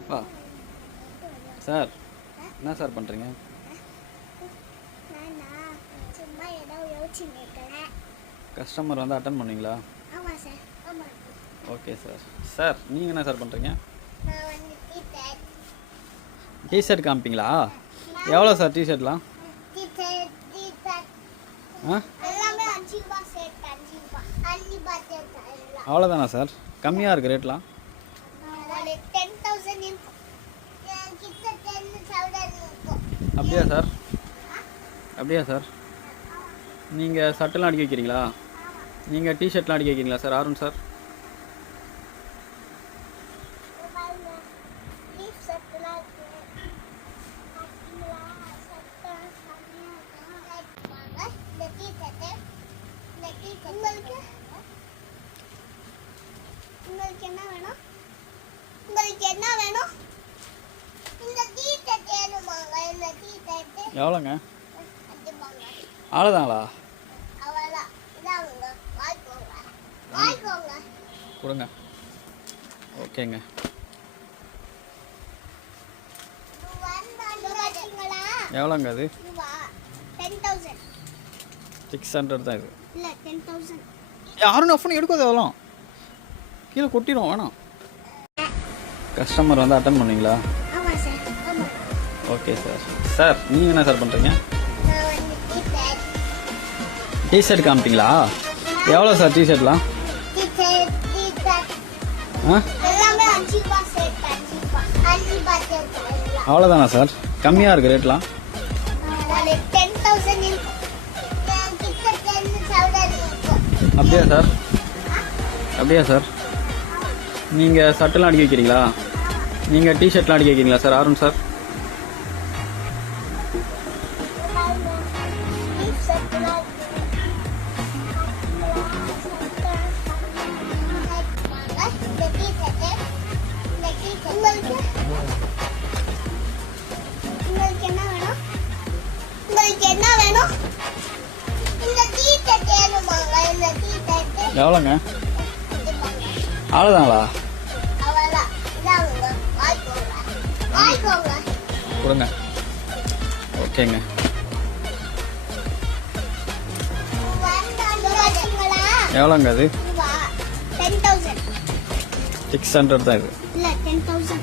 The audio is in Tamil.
எப்பா சார் என்ன சார் பண்ணுறீங்க? கஸ்டமர் வந்து அட்டன் பண்ணுவீங்களா? Okay sir. சார் நீங்கள் என்ன சார் பண்ணுறீங்க? டிஷர்ட் காமிப்பீங்களா? எவ்வளோ சார் டிஷர்ட்லாம்? அவ்வளோதானா சார்? கம்மியாக இருக்குது ரேட்லாம். அப்படியா சார்? அப்படியா சார்? நீங்கள் சட்டெல்லாம் அடிக்க வைக்கிறீங்களா? நீங்கள் டிஷர்ட்லாம் அடிக்க வைக்கிறீங்களா சார்? ஆரும் சார் உங்களுக்கு என்ன வேணும்? உங்களுக்கு என்ன வேணும்? இந்த டீ-ஷர்ட் ஏறுமாங்க. இந்த டீ-ஷர்ட் எவ்வளோங்க? அவ்வளோதாங்களா? அவ்வளோதான். இதாங்க வாங்கிக்கோங்க. வாங்கிக்கோங்க. கொடுங்க. ஓகேங்க. எவ்வளோங்க அது? 10,000. 600 தான் இது. இல்ல 10,000. யாரும் ஃபோன் எடுக்காது எவ்வளோ கீழே கொட்டிடும் வேணாம். கஸ்டமர் வந்து அட்டன் பண்ணுவீங்களா? ஆமாம் சார். ஆமாம். Okay sir. சார் நீங்கள் என்ன சார் பண்ணுறீங்க? நான் வந்து டீ-ஷர்ட். டிஷர்ட் காமிப்பீங்களா? எவ்வளோ சார் டிஷர்ட்லாம்? டீ-ஷர்ட். ஆ எல்லாமே 5 ரூபாய் செட். 5 ரூபாய். 5 ரூபாய் செட் எல்லாம். அவ்வளோதானா சார்? கம்மியாக இருக்குது ரேட்லாம். 10,000 இருக்கும். கிட்ட 10,000 இருக்கும். அப்படியா சார்? அப்படியா சார்? நீங்கள் சட்டெல்லாம் அடிக்க வைக்கிறீங்களா? நீங்கள் டிஷர்ட்லாம் அடிக்க வைக்கிறீங்களா சார்? ஆரும் சார் உங்களுக்கு என்ன வேணும்? உங்களுக்கு என்ன வேணும்? இந்த டீ-ஷர்ட் ஏறுமாங்க. இந்த டீ-ஷர்ட் எவ்வளோங்க? அவ்வளோதாங்களா? அவ்வளோதான். இதாங்க வாங்கிக்கோங்க. வாங்கிக்கோங்க. கொடுங்க. ஓகேங்க. எவ்வளோங்க அது? 10,000. 600 தான் இது. இல்ல 10,000.